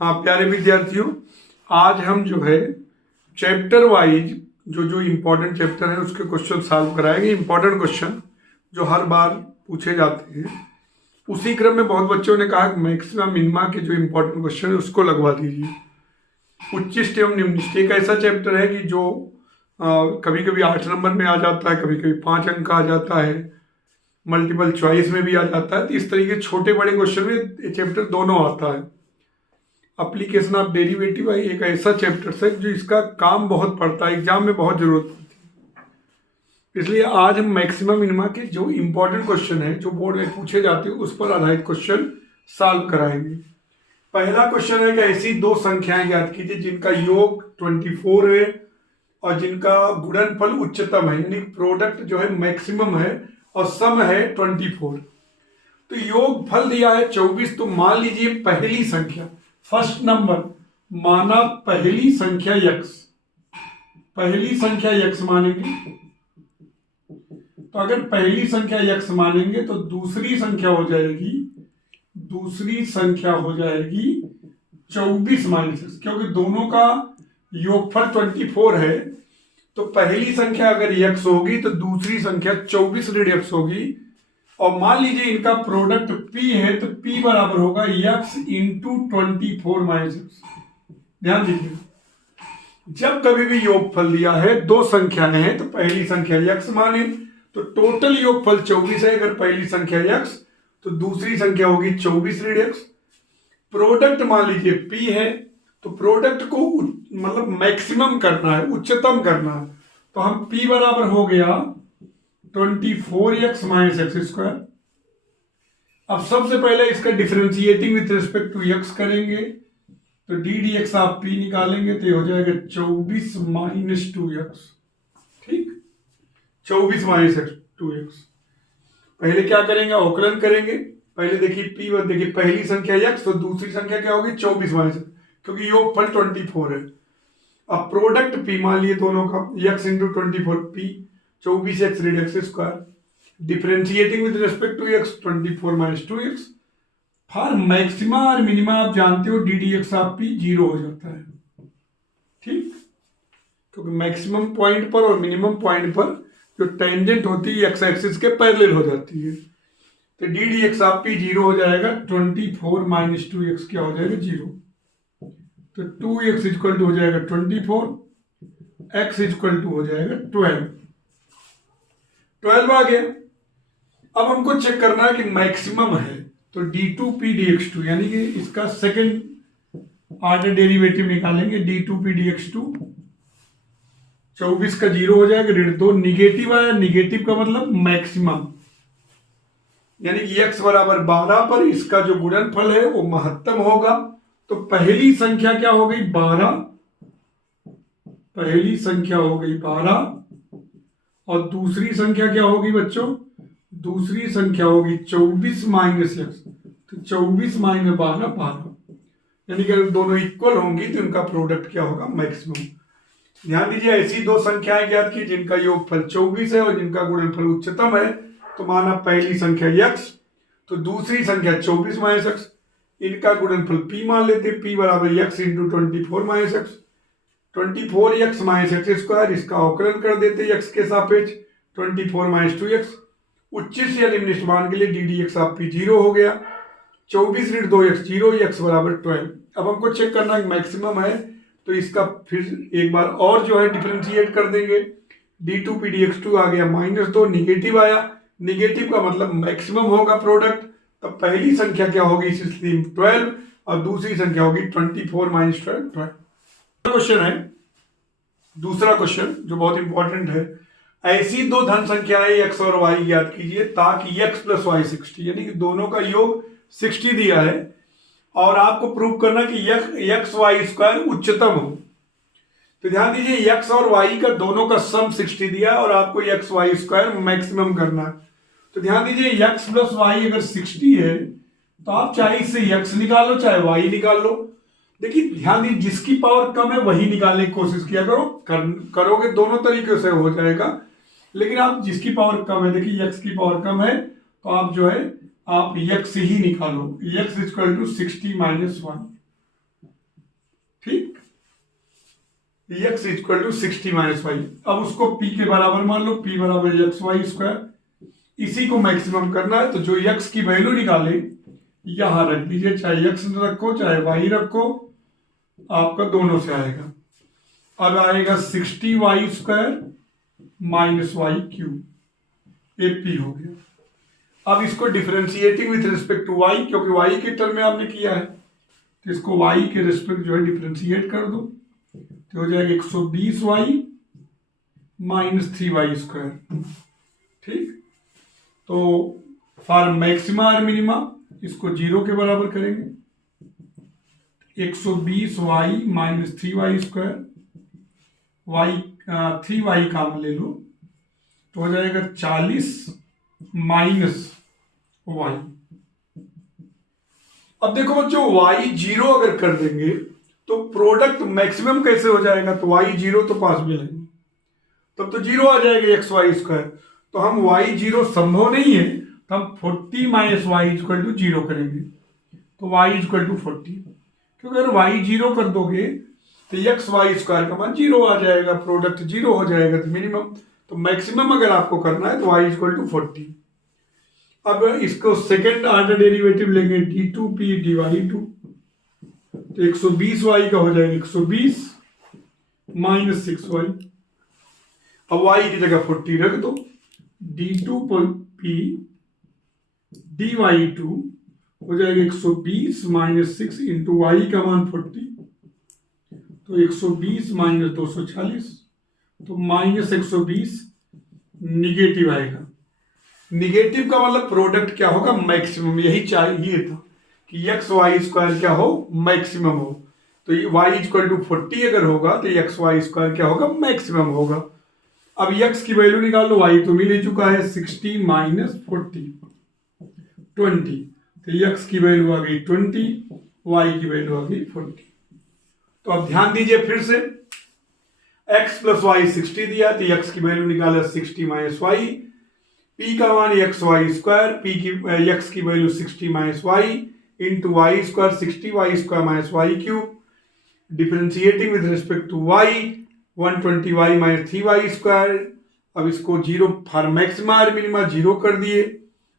हाँ प्यारे विद्यार्थियों, आज हम जो है चैप्टर वाइज जो इम्पोर्टेंट चैप्टर है उसके क्वेश्चन सॉल्व कराएंगे। इम्पोर्टेंट क्वेश्चन जो हर बार पूछे जाते हैं, उसी क्रम में बहुत बच्चों ने कहा कि मैक्सिमम मिनिमा के जो इम्पोर्टेंट क्वेश्चन है उसको लगवा दीजिए। उच्चिष्ट एवं निम्निष्ट एक ऐसा चैप्टर है कि जो कभी कभी 8 नंबर में आ जाता है, कभी कभी 5 अंक का आ जाता है, मल्टीपल चॉइस में भी आ जाता है। तो इस तरीके छोटे बड़े क्वेश्चन में ये चैप्टर दोनों आता है। एप्लीकेशन ऑफ डेरिवेटिव एक ऐसा चैप्टर है जो इसका काम बहुत पड़ता है, एग्जाम में बहुत जरूरत पड़ती है। इसलिए आज हम मैक्सिमम मिनिमा के जो इम्पोर्टेंट क्वेश्चन है जो बोर्ड में पूछे जाते हैं उस पर आधारित क्वेश्चन सॉल्व कराएंगे। पहला क्वेश्चन है कि ऐसी दो संख्याएं ज्ञात कीजिए जिनका योग 24 है और जिनका गुणनफल उच्चतम है, यानी प्रोडक्ट जो है मैक्सिमम है और सम है 24। तो योग फल दिया है 24। तो मान लीजिए पहली संख्या, फर्स्ट नंबर माना पहली संख्या यक्स, पहली संख्या यक्स मानेंगे। तो अगर पहली संख्या यक्स मानेंगे तो दूसरी संख्या हो जाएगी, दूसरी संख्या हो जाएगी 24 माइनस एक्स, क्योंकि दोनों का योगफल 24 है। तो पहली संख्या अगर यक्स होगी तो दूसरी संख्या 24 ऋण यक्स होगी। और मान लीजिए इनका प्रोडक्ट P है तो P बराबर होगा x इंटू 24 माइनस एक्स। ध्यान दीजिए, जब कभी भी योगफल दिया है दो संख्याएं हैं तो पहली संख्या x माने तो टोटल योगफल 24 है। अगर पहली संख्या x तो दूसरी संख्या होगी 24 ऋण x। प्रोडक्ट मान लीजिए P है तो प्रोडक्ट को मतलब मैक्सिमम करना है, उच्चतम करना है। तो हम P बराबर हो गया 24x माइनस एक्स स्क्वायर। अब सबसे पहले इसका differentiating with respect to x करेंगे तो डी डी एक्स आप P निकालेंगे तो हो जाएगा 24 माइनस 2x। ठीक, 24 माइनस 2x। पहले क्या करेंगे, अवकलन करेंगे। पहले देखिए P, देखिए पहली संख्या x तो दूसरी संख्या क्या होगी 24 माइनस, क्योंकि योगफल 24 है। अब प्रोडक्ट P मान लिए दोनों का x इंटू 24 P 24x ऋण x square, differentiating with respect to x 24 minus 2x। For maxima और मिनिमा आप जानते हो d d x of P 0 हो जाता है। ठीक, क्योंकि मैक्सिमम पॉइंट पर और मिनिमम पॉइंट पर जो टेंजेंट होती है एक्स एक्सिस के पैरेलल हो जाती है। तो d d x of P 0 हो जाएगा, 24 माइनस 2x क्या हो जाएगा 0। तो 2x इक्वल टू हो जाएगा 24, x इक्वल टू हो जाएगा 12 आ गया। अब हमको चेक करना है कि मैक्सिमम है तो d2p dx2 यानी कि इसका सेकंड ऑर्डर डेरिवेटिव निकालेंगे। d2p dx2 24 का 0 हो जाएगा, ऋण 2 निगेटिव आया, निगेटिव का मतलब मैक्सिमम, यानी कि x बराबर 12 पर इसका जो गुणनफल है वो महत्तम होगा। तो पहली संख्या क्या हो गई 12, पहली संख्या हो गई 12 और दूसरी संख्या क्या होगी बच्चों, दूसरी संख्या होगी 24 माइनस एक्स। तो 24 माइनस 12 12, यानी कि अगर दोनों इक्वल होंगी तो इनका प्रोडक्ट क्या होगा मैक्सिमम। ध्यान दीजिए, ऐसी दो संख्याएं ज्ञात की जिनका योगफल 24 है और जिनका गुणनफल उच्चतम है। तो माना पहली संख्या x तो दूसरी संख्या 24 माइनस एक्स, इनका गुणनफल P मान लेते, P बराबर x into 24 minus x, 24x minus X square. इसका अवकलन कर देते x के सापेक्ष 24 माइनस 2x। उच्चिष्ट या निम्निष्ट मान के लिए D d x of P 0 हो गया, 24 ऋण 2x 0, x बराबर 12। अब हमको चेक करना है मैक्सिमम है तो इसका फिर एक बार और जो है डिफरेंशिएट कर देंगे। d2p dx2 आ गया -2, निगेटिव आया, निगेटिव का मतलब मैक्सिमम होगा प्रोडक्ट। तब पहली संख्या क्या होगी इस स्थिति में 12 और दूसरी संख्या होगी 24 माइनस 12। क्वेश्चन है दूसरा क्वेश्चन जो बहुत इंपॉर्टेंट है। ऐसी दो धन संख्याएं x और y ज्ञात कीजिए ताकि x प्लस वाई 60, यानी कि दोनों का योग 60 दिया है और आपको प्रूव करना कि x y स्क्वायर उच्चतम हो। तो ध्यान दीजिए x और y का दोनों का सम 60 दिया है और आपको x y स्क्वायर मैक्सिमम करना है। तो ध्यान दीजिए x प्लस वाई अगर 60 है तो आप चाहे इससे x निकालो चाहे y निकाल लो। देखिए ध्यान दीजिए, जिसकी पावर कम है वही निकालने की कोशिश किया करो, करोगे दोनों तरीके से हो जाएगा। लेकिन आप जिसकी पावर कम है, देखिए x की पावर कम है तो आप जो है आप x ही निकालो, x equal to 60 minus 1। x equal to 60 minus y. अब उसको p के बराबर मान लो, p बराबर एक्स वाई स्क्वायर। इसी को मैक्सिमम करना है, तो जो x की वैल्यू निकाले यहां रख दीजिए, चाहे x रखो चाहे y रखो, आपका दोनों से आएगा। अब आएगा 60 y square minus y cube, ये p हो गया। अब इसको differentiating with respect to y, क्योंकि y के टर्म में आपने किया है, तो इसको y के रिस्पेक्ट जो है डिफरेंशिएट कर दो, तो हो जाएगा 120 वाई माइनस 3 वाई स्क्वायर। ठीक, तो फॉर मैक्सिमा और मिनिमा इसको 0 के बराबर करेंगे। 120 y minus 3 y square, y 3 y काम ले लो, तो हो जाएगा 40 माइनस वाई। अब देखो बच्चों, y 0 अगर कर देंगे तो प्रोडक्ट मैक्सिमम कैसे हो जाएगा, तो y 0 तो पास में लेंगे, तब तो 0 आ जाएगा एक्स वाई स्क्वायर। तो हम y 0 संभव नहीं है, तो हम 40 माइनस वाई इक्वल टू 0 करेंगे, तो y इक्वल टू 40। क्योंकि अगर y 0 कर दोगे तो एक्स वाई स्क्वायर का मान 0 आ जाएगा, प्रोडक्ट 0 हो जाएगा, तो मिनिमम। तो मैक्सिमम अगर आपको करना है तो y इक्वल टू 40। अब इसको सेकेंड ऑर्डर डेरिवेटिव लेंगे, d2p dy2, तो 120 वाई का हो जाएगा 120 माइनस 6 वाई। अब y की जगह 40 रख दो, d2p dy2 हो जाएगा 120 माइनस 6 इंटू वाई का मान 40, तो 120 माइनस 240, तो माइनस 120 निगेटिव आएगा। निगेटिव का मतलब प्रोडक्ट क्या होगा, मैक्सिमम। यही चाहिए था कि एक्स वाई स्क्वायर क्या हो, मैक्सिमम हो। तो ये y इक्वल टू 40 अगर होगा तो एक्स वाई स्क्वायर क्या होगा, मैक्सिमम होगा। अब x की वैल्यू निकालो, y तो मिल ही चुका है 60 माइनस 40 20, तो x की वैल्यू आ गई 20, y की वैल्यू आ गई 40। तो अब ध्यान दीजिए फिर से, x प्लस वाई 60 दिया, तो x की वैल्यू निकाला 60 माइनस वाई, p का मान एक्स वाई स्क्वायर, p की x की value 60 minus y into y square 60 y square minus y cube, differentiating with respect to y 120 y minus 3 y square. अब इसको 0 फॉर मैक्सिमा और minima 0 कर दिए।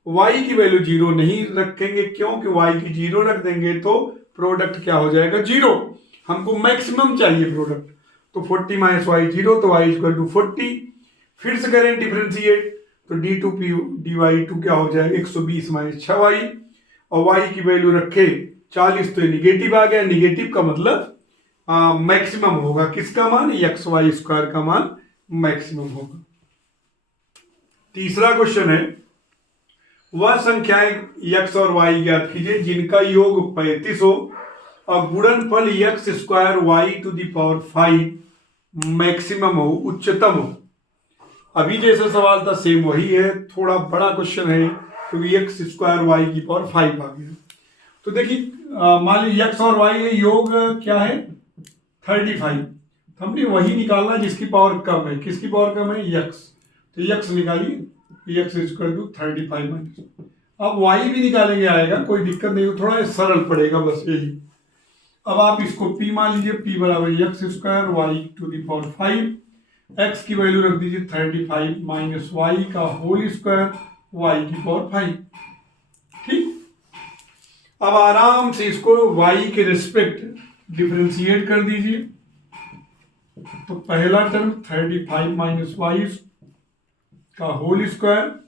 y की वैल्यू 0 नहीं रखेंगे, क्योंकि y की 0 रख देंगे तो प्रोडक्ट क्या हो जाएगा, 0। हमको मैक्सिमम चाहिए प्रोडक्ट, तो 40 माइनस वाई 0, तो y इक्वल टू 40। फिर से करें डिफरेंशिएट, तो d2p dy2 क्या हो जाएगा 120 माइनस 6 वाई, और y की वैल्यू रखे 40, तो निगेटिव आ गया। निगेटिव का मतलब मैक्सिमम होगा, किसका मान, एक्स वाई स्क्वायर का मान मैक्सिमम होगा। तीसरा क्वेश्चन है, वह संख्याएं x और y ज्ञात कीजिए जिनका योग 35 हो और गुणनफल x square y to the power 5 maximum हो, उच्चतम हो। अभी जैसा सवाल था सेम वही है, थोड़ा बड़ा क्वेश्चन है क्योंकि एक्स स्क्वायर वाई की पावर 5 आ गया। तो देखिए, मान लीजिए एक्स और वाई है, योग क्या है 35, तो हमने वही निकालना जिसकी पावर कम है। किसकी पावर कम है, एक्स, तो एक्स निकालिए, एक्स इक्वल टू 35 माइनस। अब वाई भी निकालेंगे, आएगा, कोई दिक्कत नहीं, थोड़ा सरल पड़ेगा, बस यही। अब आप इसको p मान लीजिए, p बराबर x square y to the power 5, x की वैल्यू रख दीजिए 35 माइनस वाई का होल स्क्वायर वाई की पावर 5। ठीक, अब आराम से इसको y के रिस्पेक्ट डिफरेंशिएट कर दीजिए। तो पहला टर्म 35 माइनस वाई का होल स्क्वायर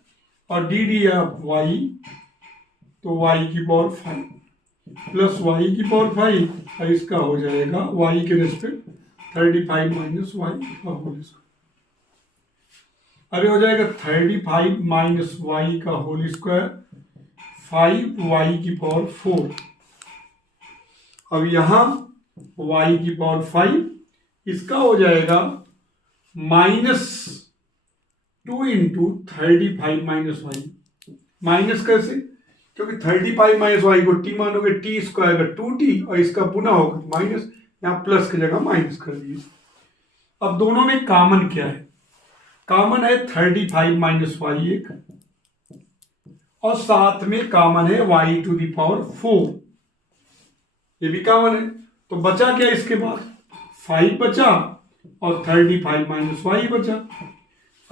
और डी डी वाई, तो y की पावर 5 प्लस y की पावर 5, और इसका हो जाएगा y के रिस्पेक्ट 35 माइनस वाई का होल स्क्वायर। अभी हो जाएगा 35 माइनस वाई का होल स्क्वायर 5y की पावर 4। अब यहां y की पावर 5, इसका हो जाएगा -2 इंटू 35 माइनस वाई। माइनस कैसे, क्योंकि 35 माइनस वाई को t मानोगे, टी स्क्वायर का 2t, और इसका पुनः होगा माइनस, यहां प्लस की जगह माइनस कर दिए। अब दोनों में कॉमन क्या है, कॉमन है 35 माइनस वाई एक, और साथ में कॉमन है y टू द पावर 4, ये भी कॉमन है। तो बचा क्या, इसके बाद 5 बचा, और 35 माइनस वाई बचा।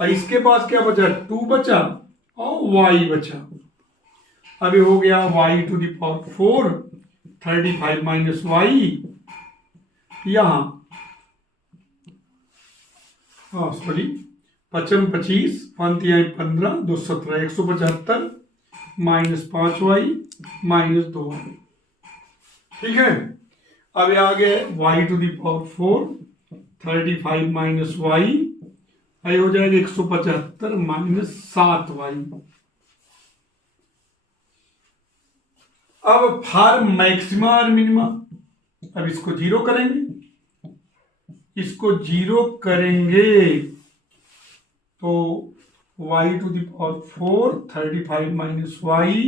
और इसके पास क्या बचा, 2 बचा और वाई बचा। अब ये हो गया Y to the power 4, 35 minus Y, यहां sorry 55 25 15 2 17 175 minus 5 Y minus 2 Y. ठीक है, अब ये आ गए Y to the power 4, 35 minus Y, ये हो जाएगा 175 माइनस 7 वाई। अब फॉर मैक्सिमा और मिनिमा, अब इसको जीरो करेंगे, इसको जीरो करेंगे तो y to the power 4, 35 minus Y,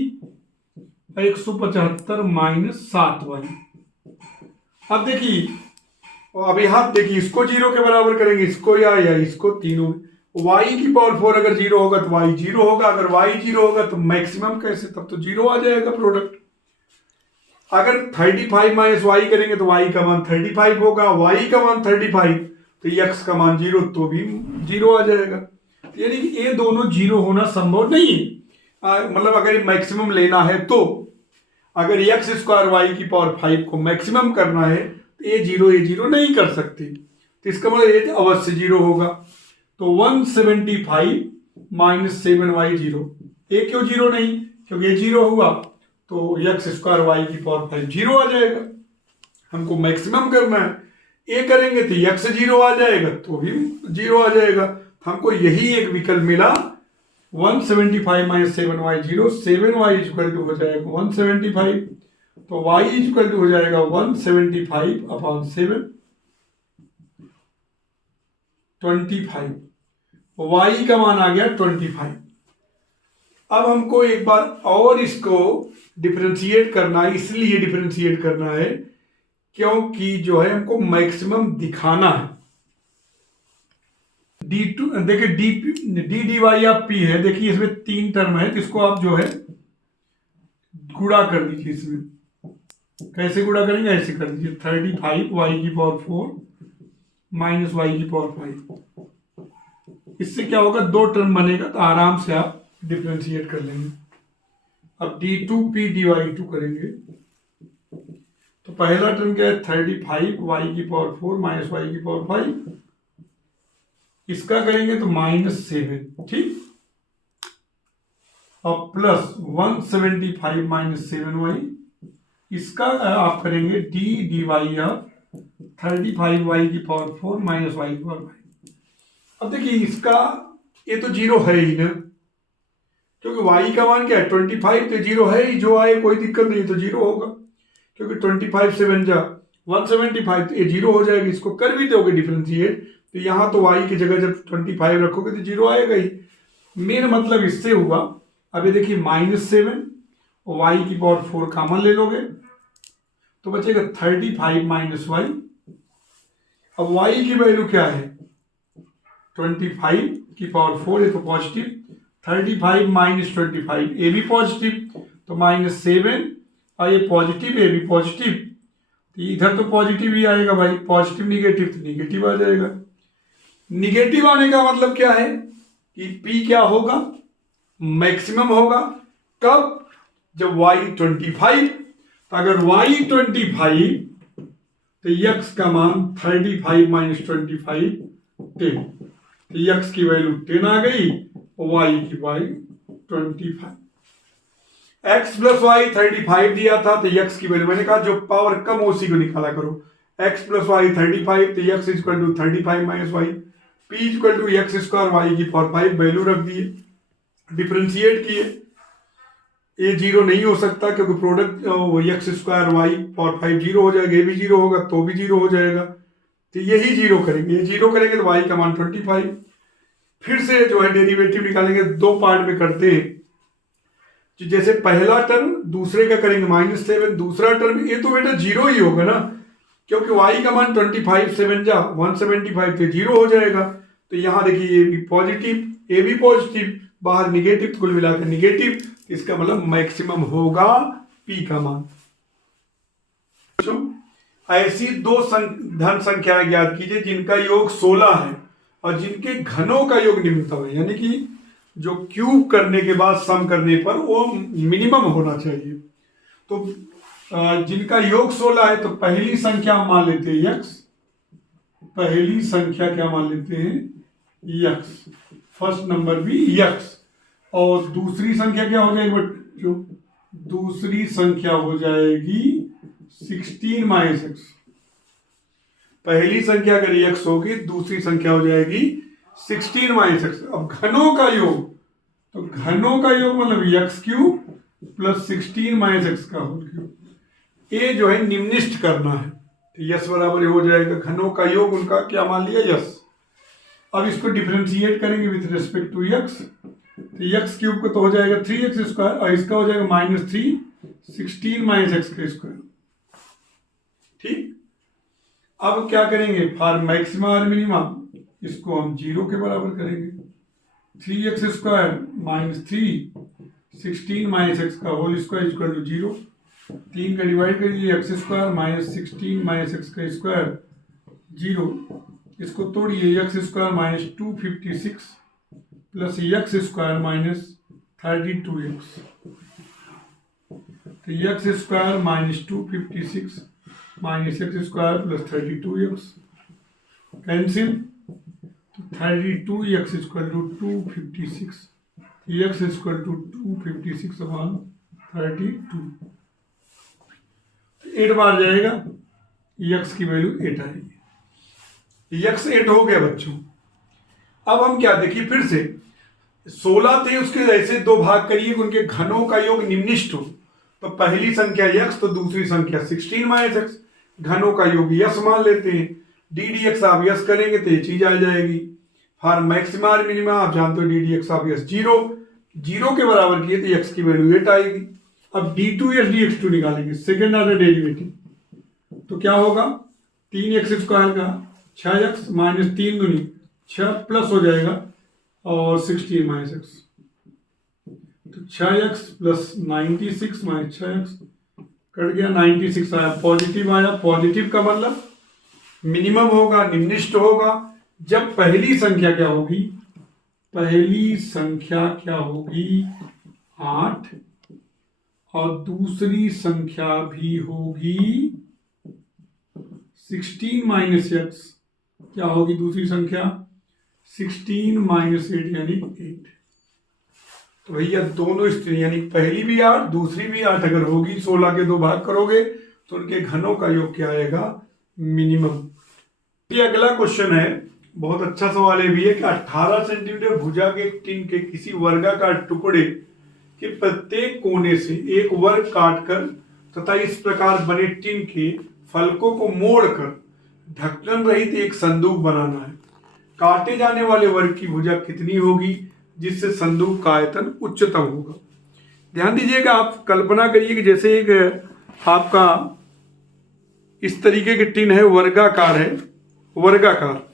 175 minus 7 Y. अब देखिए, अब यहां देखिए, इसको जीरो के बराबर करेंगे, इसको या इसको, तीनों y की पावर 4 अगर जीरो होगा तो y जीरो होगा, अगर y जीरो होगा तो मैक्सिमम कैसे, तब तो जीरो आ जाएगा प्रोडक्ट। अगर 35 माइनस वाई करेंगे तो y का मान 35 होगा, y का मान 35 तो x का मान जीरो, तो भी जीरो आ जाएगा। यानी कि ये दोनों जीरो होना संभव नहीं है। मतलब अगर मैक्सिमम लेना है तो अगर एक्स स्क्वायर वाई की पावर 5 को मैक्सिमम करना है तो ये जीरो नहीं कर सकते, तो इसका मतलब ये अवश्य जीरो होगा। तो 175 माइनस 7y जीरो, ये क्यों जीरो नहीं, क्योंकि ये जीरो हुआ तो एक्स स्क्वायर वाई की पावर 5 जीरो आ जाएगा। हमको मैक्सिमम करना है, ये करेंगे तो एक्स जीरो आ जाएगा, तो भी जीरो आ जाएगा। हमको यही एक विकल्प मिला, 175 minus 7y zero, 7y equal to हो जाएगा 175, तो y इक्वल टू हो जाएगा 175 अपॉन 7, 25, y का मान आ गया 25। अब हमको एक बार और इसको डिफरेंशिएट करना है, इसलिए डिफरेंशिएट करना है क्योंकि जो है हमको मैक्सिमम दिखाना है। D2 देखिए d d y of p है, देखिए इसमें 3 टर्म है, तो इसको आप जो है गुणा कर दीजिए। इसमें कैसे गुणा करेंगे, ऐसे कर दीजिए, 35 वाई की पावर 4 माइनस वाई की पावर 5। इससे क्या होगा, 2 टर्म बनेगा, तो आराम से आप डिफरेंशिएट कर लेंगे। अब D2P dy2 करेंगे तो पहला टर्म क्या है, 35 वाई की पावर 4 माइनस वाई की पावर 5, इसका करेंगे तो -7, ठीक, और प्लस 175 माइनस 7y, इसका आप करेंगे d dy ऑफ 35 वाई की पावर 4 माइनस वाई की पावर 5। अब देखिए इसका ये तो जीरो है ही ना, क्योंकि y का मान क्या है 25, तो जीरो है ही, जो आए कोई दिक्कत नहीं, तो जीरो होगा, क्योंकि 25 से बन जा 175, तो ये जीरो हो जाएगा। इसको कर भी दोगे डिफरेंशिएट तो यहाँ तो y की जगह जब 25 रखोगे तो जीरो आएगा ही। मेरा मतलब इससे हुआ, अब ये देखिए -7 और y की पावर 4 कॉमन ले लोगे तो बचेगा 35 माइनस वाई। अब y की वैल्यू क्या है 25 की पावर 4, ये तो पॉजिटिव, 35 माइनस 25 ये भी पॉजिटिव, तो -7, और ये पॉजिटिव ये भी पॉजिटिव, तो इधर तो पॉजिटिव ही आएगा भाई, पॉजिटिव निगेटिव तो निगेटिव आ जाएगा। निगेटिव आने का मतलब क्या है कि P क्या होगा, मैक्सिमम होगा, कब, जब y 25, तो अगर y 25 तो x का मान 35 माइनस 25 10, तो x की वैल्यू 10 आ गई और y की वैल्यू 25। x प्लस वाई 35 दिया था, तो x की वैल्यू, मैंने कहा जो पावर कम हो उसी को निकाला करो, x प्लस वाई 35, तो x equal to 35 minus y, p equal to x square y की पावर 5 वैल्यू रख दिए, डिफरेंशिएट किए, ये जीरो नहीं हो सकता क्योंकि product x square y power 5 zero हो जाएगा, ये भी जीरो होगा तो भी जीरो हो जाएगा, तो यही जीरो करेंगे, ये जीरो करेंगे तो y का मान 25। फिर से जो है डेरिवेटिव निकालेंगे, 2 पार्ट में करते हैं, जैसे पहला टर्म दूसरे का करेंगे -7, दूसरा टर्म ये तो बेटा जीरो ही होगा ना, क्योंकि y का मान 25 से बन जा 175, तो जीरो हो जाएगा। तो यहाँ देखिए ये भी पॉजिटिव ये भी पॉजिटिव, बाहर निगेटिव, तो कुल मिलाकर निगेटिव, इसका मतलब मैक्सिमम होगा P का मान। ऐसी दो धन संख्याएं ज्ञात कीजिए जिनका योग 16 है और जिनके घनों का योग निम्नतम है, यानी कि जो क्यूब करने के बाद सम करने पर वो मिनिमम होना चाहिए। तो जिनका योग 16 है, तो पहली संख्या हम मान लेते हैं यक्स, पहली संख्या क्या मान लेते हैं यक्स, फर्स्ट नंबर भी यक्स। और दूसरी संख्या क्या हो जाएगी बच्चों, दूसरी संख्या हो जाएगी 16 माइनस एक्स। पहली संख्या अगर एक्स होगी, दूसरी संख्या हो जाएगी 16 माइनस एक्स। अब घनों का योग, तो घनों का योग मतलब x cube plus 16 minus X का होल क्यूब। ये जो है निम्निष्ठ करना है, तो यस बराबर हो जाएगा घनों का योग, उनका क्या मान लिया यस। अब इसको डिफरेंशिएट करेंगे विथ रिस्पेक्ट टू एक्स, तो एक्स क्यूब को तो हो जाएगा 3x स्क्वायर और इसका हो जाएगा -3 16 माइनस एक्स का स्क्वायर। ठीक, अब क्या करेंगे, फॉर मैक्सिमा और मिनिमा इसको हम 0 के बराबर करेंगे। 3x स्क्वायर -3 16 माइनस एक्स का होल स्क्वायर इक्वल टू 0। 3 का डिवाइड कर दीजिए, एक्स स्क्वायर -16 माइनस एक्स का स्क्वायर 0। इसको तोड़िए, X square -256 plus X square -32x, तो X square -256 minus X square plus 32x cancel, तो 32x equal to 256, X equal to 256/32, 8 बार जाएगा, एक्स की वैल्यू 8 आएगी। एक्स 8 हो गया बच्चों। अब हम क्या देखिए, फिर से 16 थे, उसके ऐसे दो भाग करिए कि उनके घनों का योग निम्निष्ठ हो। तो पहली संख्या यक्स, तो दूसरी संख्या 16 माइनस एक्स, घनों का योग यस मान लेते हैं। डी डी एक्स आप यस करेंगे तो ये चीज आ जाएगी। फॉर मैक्सिमा और मिनिमा आप जानते हो डी डी एक्स आप यस 0 के बराबर किए तो एक्स की वैल्यू 8 आएगी। अब d2 यस dx2 निकालेंगे, सेकेंड ऑर्डर डेरिवेटिव, तो क्या होगा 3x स्क्वायर का 6x माइनस 3 दूनी 6 प्लस हो जाएगा और 16 माइनस एक्स, तो 6x plus 96 minus 6x cut गया, 96 आया, पॉजिटिव आया। पॉजिटिव का मतलब मिनिमम होगा, निम्निष्ठ होगा। जब पहली संख्या क्या होगी, पहली संख्या क्या होगी 8 और दूसरी संख्या भी होगी 16 माइनस एक्स। क्या होगी दूसरी संख्या 16 माइनस 8 यानी 8। तो भैया दोनों स्थिति यानी पहली भी 8 दूसरी भी 8 अगर होगी, 16 के 2 भाग करोगे तो उनके घनों का योग क्या आएगा मिनिमम। ये अगला क्वेश्चन है, बहुत अच्छा सवाल है भी है कि 18 सेंटीमीटर भुजा के टिन के किसी वर्गाकार टुकड़े के प्रत्येक कोने से एक वर्ग काटकर तथा इस प्रकार बने टिन के फलकों को मोड़कर ढक्कन रहित एक संदूक बनाना है। काटे जाने वाले वर्ग की भुजा कितनी होगी जिससे संदूक का आयतन उच्चतम होगा। ध्यान दीजिएगा, आप कल्पना करिए कि जैसे एक आपका इस तरीके की टिन है, वर्गाकार है, वर्गाकार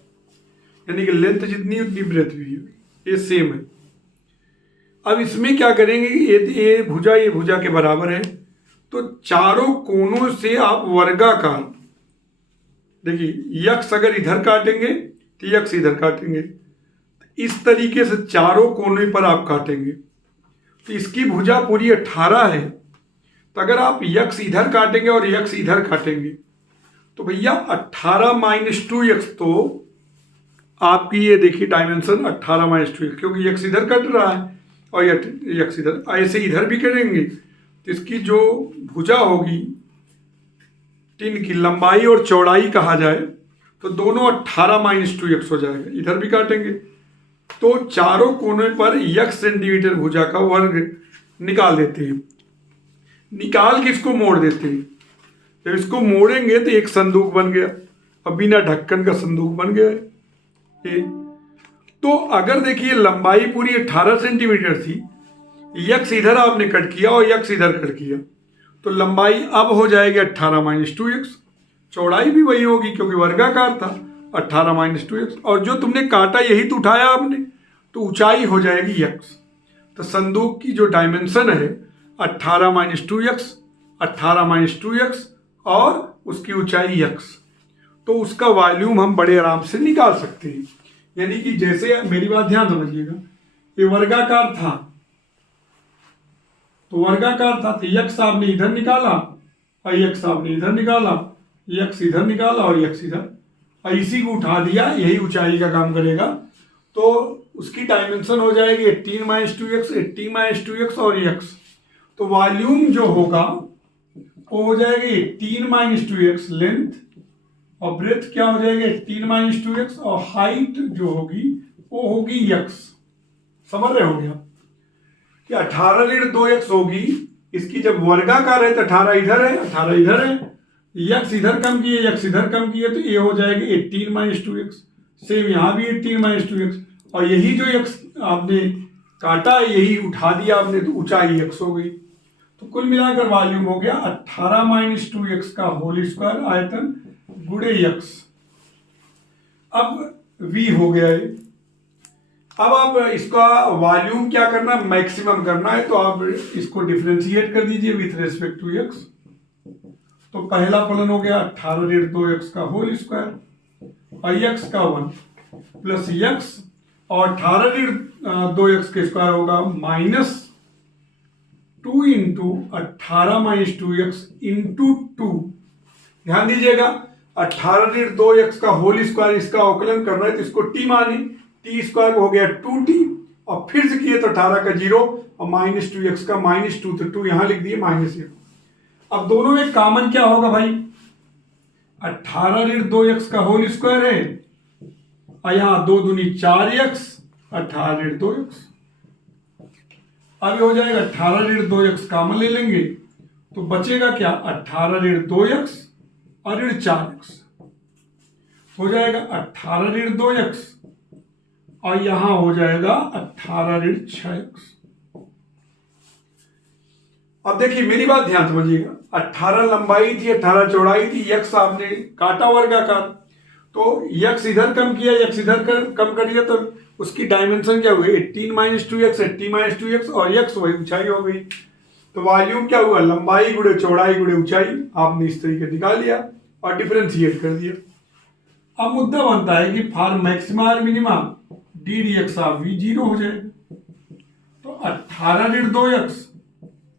यानी कि लेंथ जितनी उतनी ब्रेथ भी है, ये सेम है। अब इसमें क्या करेंगे, ये भुजा के बराबर है, तो चारों कोनों से आप वर्गाकार, देखिए यक्स अगर इधर काटेंगे तो यक्स इधर काटेंगे, इस तरीके से चारों कोने पर आप काटेंगे तो इसकी भुजा पूरी 18 है। तो अगर आप यक्स इधर काटेंगे और यक्स इधर काटेंगे तो भैया 18 माइनस 2x, तो आपकी ये देखिए डायमेंशन 18 माइनस 2x, क्योंकि यक्स इधर कट रहा है और यक्स इधर, ऐसे इधर भी करेंगे तो इसकी जो भुजा होगी टिन की लंबाई और चौड़ाई कहा जाए तो दोनों 18 माइनस 2x हो जाएगा। इधर भी काटेंगे तो चारों कोने पर x सेंटीमीटर भुजा का वर्ग निकाल देते हैं। निकाल के इसको मोड़ देते हैं, जब इसको मोड़ेंगे तो एक संदूक बन गया, अब बिना ढक्कन का संदूक बन गया ये। तो अगर देखिए लंबाई पूरी 18 सेंटीमीटर थी, यक्स इधर आपने कट किया और यक्स इधर कट किया, तो लंबाई अब हो जाएगी 18 माइनस 2x, चौड़ाई भी वही होगी क्योंकि वर्गाकार था 18 माइनस 2x, और जो तुमने काटा यही तो उठाया आपने, तो ऊंचाई हो जाएगी x। तो संदूक की जो डायमेंशन है 18 माइनस 2x, 18 माइनस 2x और उसकी ऊंचाई x, तो उसका वॉल्यूम हम बड़े आराम से निकाल सकते हैं। यानी कि जैसे, मेरी बात ध्यान समझिएगा, ये वर्गाकार था, तो वर्गाकार था तो x आपने इधर निकाला और x आपने इधर निकाला, x इधर निकाला और x इधर, और इसी को उठा दिया, यही ऊंचाई का काम करेगा। तो उसकी डायमेंशन हो जाएगी 18 - 2x, 18 - 2x और x। तो वॉल्यूम जो होगा वो हो जाएगी 18 - 2x लेंथ, और ब्रेथ क्या हो जाएगी 18 - 2x, और हाइट जो होगी वो होगी x। समझ रहे होंगे आप कि 18 - 2x होगी। इसकी जब वर्गाकार है तो 18 इधर है, 18 इधर है, x इधर कम किए, x इधर कम किए, तो ये हो जाएगी 18 - 2x। सेम यहाँ भी 18 - 2x, और यही जो x आपने काटा है यही उठा दिया आपने, तो ऊंचाई x हो गई। तो कुल मिलाकर वॉल्यूम हो गया 18 - 2x का होल स्क्वायर आयतन गुणे x। अब v हो गया ये। अब आप इसका वॉल्यूम क्या करना है, मैक्सिमम करना है, तो आप इसको डिफरेंशिएट कर दीजिए विथ रेस्पेक्ट टू x। तो पहला फलन हो गया 18 - 2x का होल स्क्वायर और x का 1 प्लस x, और 18 - 2x के स्क्वायर होगा -2 इंटू 18 - 2x इंटू 2। ध्यान दीजिएगा 18 - 2x का होल स्क्वायर, इसका अवकलन करना है तो इसको t माने, टी स्क्वायर हो गया 2t, और फिर से किए तो 18 का 0 और -2x का -2, तो 2 यहां लिख दिए -1। अब दोनों में कॉमन क्या होगा भाई, 18 - 2x का होल स्क्वायर है, और यहां 2 दूनी 4x, 18 - 2x। अब हो जाएगा 18 - 2x कॉमन ले लेंगे तो बचेगा क्या, 18 - 2x और ऋण 4x हो जाएगा 18 - 2x, और यहां हो जाएगा 18 - 6x। अब देखिए मेरी बात ध्यान समझिएगा, 18 लंबाई थी, 18 चौड़ाई थी, x आपने काटा वर्गाकार, तो x इधर कम किया, x इधर कम कर दिया, तो उसकी डायमेंशन क्या हुई 18 - 2x, 18 - 2x और x वही ऊंचाई हो गई। तो वॉल्यूम क्या हुआ, लंबाई गुणे चौड़ाई गुणे ऊंचाई, आपने इस तरीके निकाल लिया और डिफरेंशिएट कर दिया। अब मुद्दा बनता है कि फॉर मैक्सिमा और minima d d x of v 0 हो जाएगा। तो 18 - 2x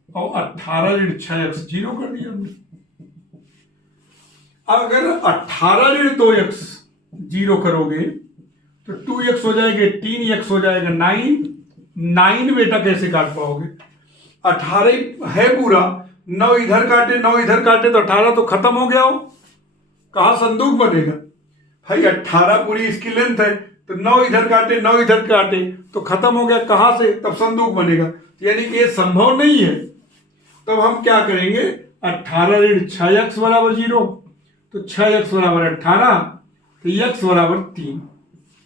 और 18 - 6x 0 कर दिया हमने। अब अगर 18 - 2x 0 करोगे तो 2x हो जाएगा 3x हो जाएगा 9 बेटा कैसे काट पाओगे, 18 है पूरा, 9 इधर काटे 9 इधर काटे तो 18 तो खत्म हो गया हो, कहां संदूक बनेगा भाई, 18 पूरी इसकी लेंथ है, तो 9 इधर काटे 9 इधर काटे तो खत्म हो गया, कहां से, तब संदूक बनेगा, यानी कि ये संभव नहीं है। तब हम क्या करेंगे, 18 - 6x बराबर 0, तो 6x बराबर 18, तो x बराबर 3,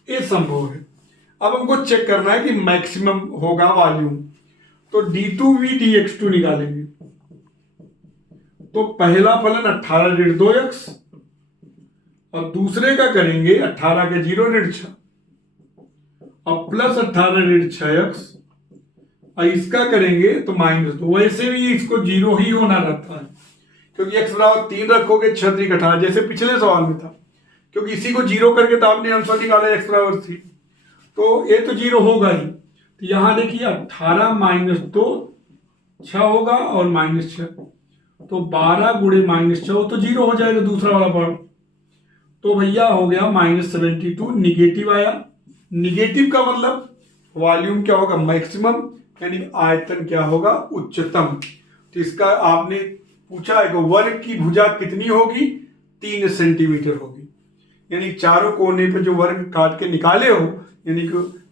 ये संभव है। अब हमको चेक करना है कि मैक्सिमम होगा वॉल्यूम, तो d2v dx2 निकालेंगे। तो पहला फलन 18 - 2x और दूसरे का करेंगे 18 के 0 ऋण 6 और प्लस 18 - 6x, और इसका करेंगे तो -2। वैसे भी इसको 0 ही होना रहता है, क्योंकि x बराबर 3 रखोगे 6 3 18, जैसे पिछले सवाल में था, क्योंकि इसी को 0 करके तो आपने आंसर निकाला x बराबर 3, तो ये तो 0 होगा ही। तो यहां देखिए 18 - 2 6 होगा और -6, तो 12 गुणे -6 तो 0 हो जाएगा दूसरा वाला पार्ट। तो भैया हो गया -72, निगेटिव आया। निगेटिव का मतलब वॉल्यूम क्या होगा, मैक्सिमम, यानी आयतन क्या होगा, उच्चतम। तो इसका आपने पूछा है कि वर्ग की भुजा कितनी होगी, 3 सेंटीमीटर होगी, यानी चारों कोने पे जो वर्ग काट के निकाले हो, यानी कि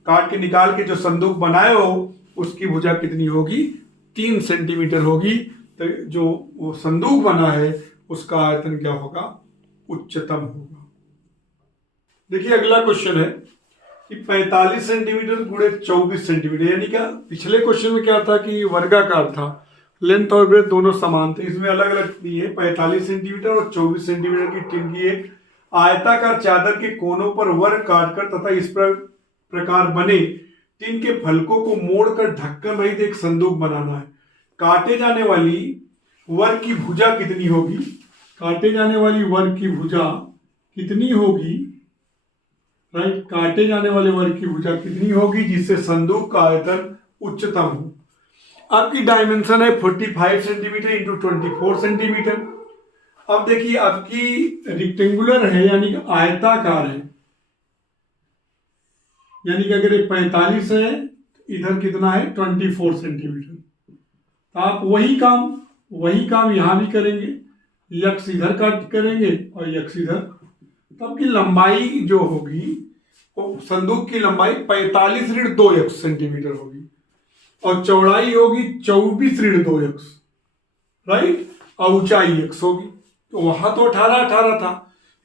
काट के निकाल के जो संदूक बनाए हो, उसकी भुजा कितनी होगी, 3 सेंटीमीटर होगी। तो जो वो संदूक बना है उसका आयतन क्या होगा, उच्चतम होगा। देखिए अगला क्वेश्चन है कि 45 सेंटीमीटर गुणे 24 सेंटीमीटर, यानी क्या, पिछले क्वेश्चन में क्या था कि वर्गाकार था, लेंथ और ब्रेथ दोनों समान थे, इसमें अलग अलग दिए 45 सेंटीमीटर और 24 सेंटीमीटर की टिन की एक आयताकार चादर के कोनों पर वर्ग काटकर तथा इस प्रकार बने टिन के फलकों को मोड़कर ढक्कन रहित एक संदूक बनाना है। काटे जाने वाली वर्ग की भुजा कितनी होगी, काटे जाने वाली वर्ग की भुजा कितनी होगी, राइट, काटे जाने वाले वर्ग की भुजा कितनी होगी जिससे संदूक का आयतन उच्चतम हो। आपकी डायमेंशन है 45 सेंटीमीटर इंटू 24 सेंटीमीटर। अब देखिए आपकी रेक्टेंगुलर है यानी कि आयताकार है, यानी कि अगर ये 45 है इधर कितना है 24 सेंटीमीटर। तो आप वही काम यहां भी करेंगे, यक्स इधर काट करेंगे और यक्स इधर। तो आपकी लंबाई जो होगी वो संदूक की लंबाई 45-2 सेंटीमीटर होगी और चौड़ाई होगी 24-2 राइट, और ऊंचाई x होगी। तो वहां तो 18 था,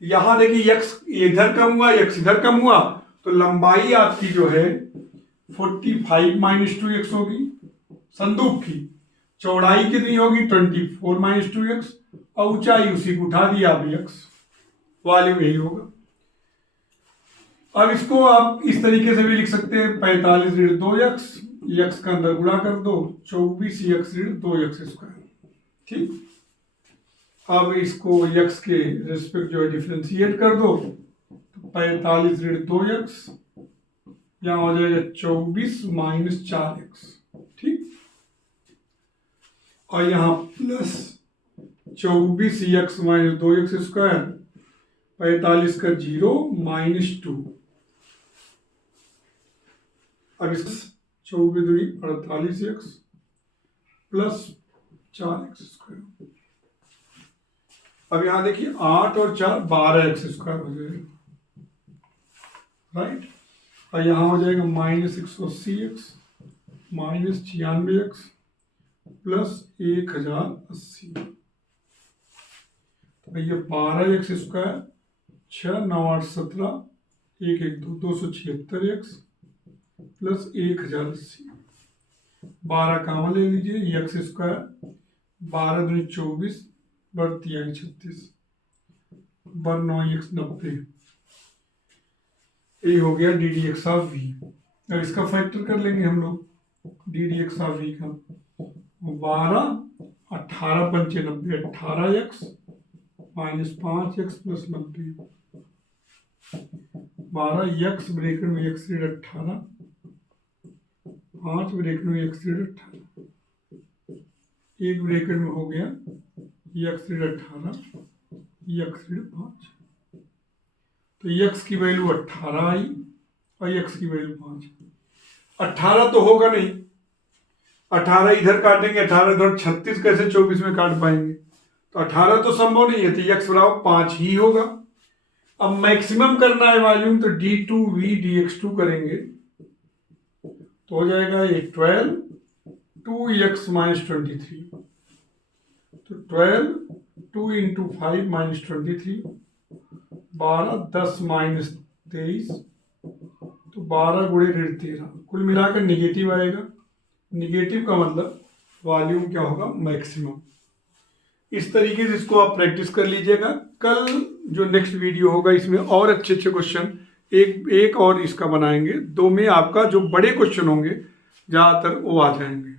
यहां देखिए x इधर कम हुआ x इधर कम हुआ, तो लंबाई आपकी जो है 45 - 2x होगी संदूक की। चौड़ाई कितनी होगी 24 - 2x और ऊंचाई उसी को उठा दिया अब x, वॉल्यूम यही होगा। अब इसको आप इस तरीके से भी लिख सकते हैं 45-2x, x का अंदर गुणा कर दो 24x-2x²। ठीक, अब इसको x के रेस्पेक्ट जो है डिफरेंशिएट कर दो, तो 45-2x यहाँ हो जाएगा 24 - 4x। ठीक, और यहाँ प्लस 24x - 2x², 45 का 0 - 2। अब इस 24×2 = 48x प्लस 4x²। अब यहां देखिए 8 और 4 12x² हो जाएगा, राइट, और यहां हो जाएगा -180x -96x प्लस 1080। तो ये 12x², 6 9 8 17, 1 1 2 276x प्लस 1080। 12 कामा ले लीजिए, x², 12 दूनी 24, बढ़ती आई 36, बर 9x 90। ये हो गया ddx(v). अब इसका फैक्टर कर लेंगे हम लोग, ddx(v) का 12 18 पंचे 90, 18x -5x plus 90, 12x bracket में x² 18, 5 ब्रैकेट में x² 18, एक ब्रैकेट में हो गया x² 18, x² 5। तो x की वैल्यू 18 आई और x की वैल्यू 5। 18 तो होगा नहीं, 18 इधर काटेंगे, 18 इधर, 36 कैसे 24 में काट पाएंगे, तो 18 तो संभव नहीं है, तो x बराबर 5 ही होगा। अब मैक्सिमम करना है वॉल्यूम, तो d2v dx2 करेंगे तो हो जाएगा ये 12 2x - 23, तो 12 2 × 5 - 23, 12 10 - 23, तो 12 × 13, कुल मिलाकर निगेटिव आएगा। निगेटिव का मतलब वॉल्यूम क्या होगा, मैक्सिमम। इस तरीके से इसको आप प्रैक्टिस कर लीजिएगा। कल जो नेक्स्ट वीडियो होगा इसमें और अच्छे क्वेश्चन एक और इसका बनाएंगे, 2 में आपका जो बड़े क्वेश्चन होंगे ज़्यादातर वो आ जाएंगे।